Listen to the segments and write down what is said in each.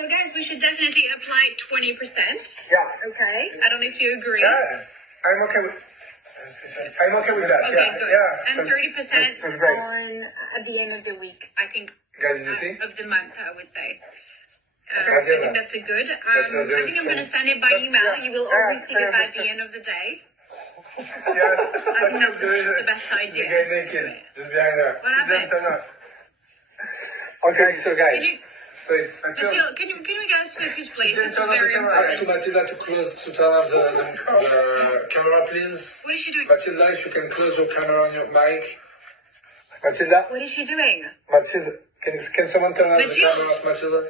So guys, we should definitely apply 20%. Yeah. Okay. I don't know if you agree. Yeah. I'm okay with that. Okay, yeah. good. Yeah. And 30% That's great. on at the end of the week, I think. Guys, did you see? Of the month, I would say. Okay, I think that's a good. I think I'm going to send it by email. yeah. You will all Yeah, receive it by that's the end of the day. Yes. I think that's the best You idea. get naked. Just behind her. What happened? Turn off. Okay, so guys. Can you- So it's Mathilde, can you get us switch please? This is turn off the very camera. Ask to important. Matilda to turn off the camera, please. What is she doing? Matilda, if you can close your camera on your mic. Matilda. What is she doing? Matilda. Can someone turn off the Matilda. camera? Off, Matilda.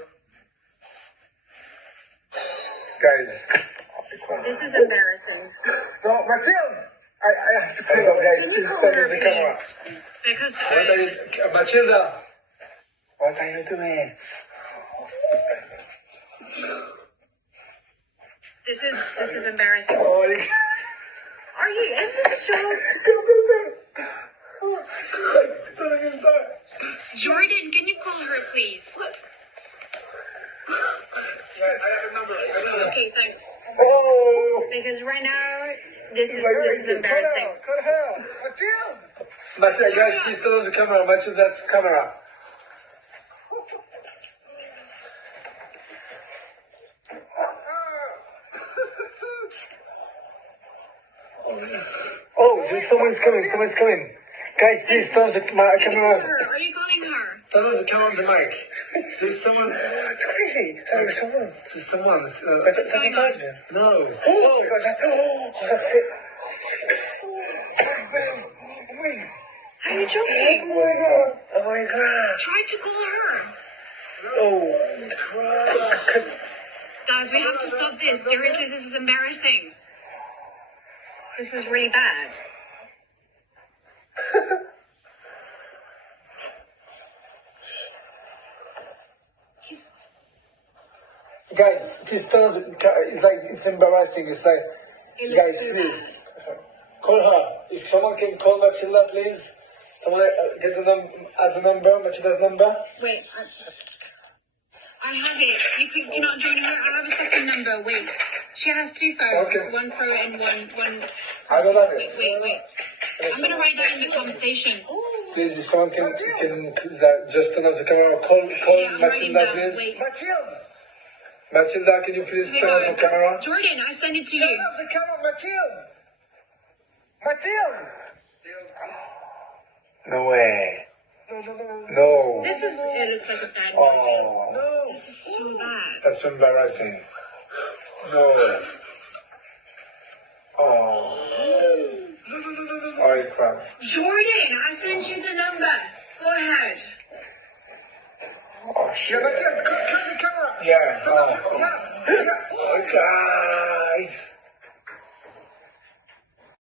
Guys. This is embarrassing. No, Matilda. I have to put it up, guys. Can you Please call turn her, off the camera. please? Because What are you, Matilda? What are you doing? this is embarrassing. Oh, Are you? Is this a joke? Jordan, can you call her, please? Yeah, I have a number. Okay, thanks. Oh. Because right now, this is embarrassing. Cut her. Matilda, guys, please turn off the camera. Matilda's camera. Oh, someone's coming. Guys, please turn off the camera. Are you calling her? Turn off the camera on the mic. There's someone. It's crazy. There's someone. There's someone. That's going on? No. Oh, that's it. Are you joking? Oh my god. Try to call her. Oh. Guys, we have to stop this. Seriously, this is embarrassing. This is really bad. Guys, please turn off the it's embarrassing. It's like, It looks guys, so please. Call her. If someone can call Matilda, please. Someone gets has a number, Matilda's number. bad. Wait, I have it. You cannot join her. I have a second number. Wait. She has two phones. Okay. One pro and one. I don't have it. Wait. I'm going to write that in the conversation. Please, if someone can just turn off the camera, call Yeah, I'm writing Matilda, down. please. Wait. Matilda, can you please Okay, turn off go. the camera? Jordan, I send it to you. the camera, Matilda! No way. No. This is. It looks like a bad movie. Oh, This is so bad. that's embarrassing. No. Oh. Oh, crap. Jordan, I sent you the number. Go ahead. Oh, shit. Yeah, cut the camera. Yeah. Oh, guys.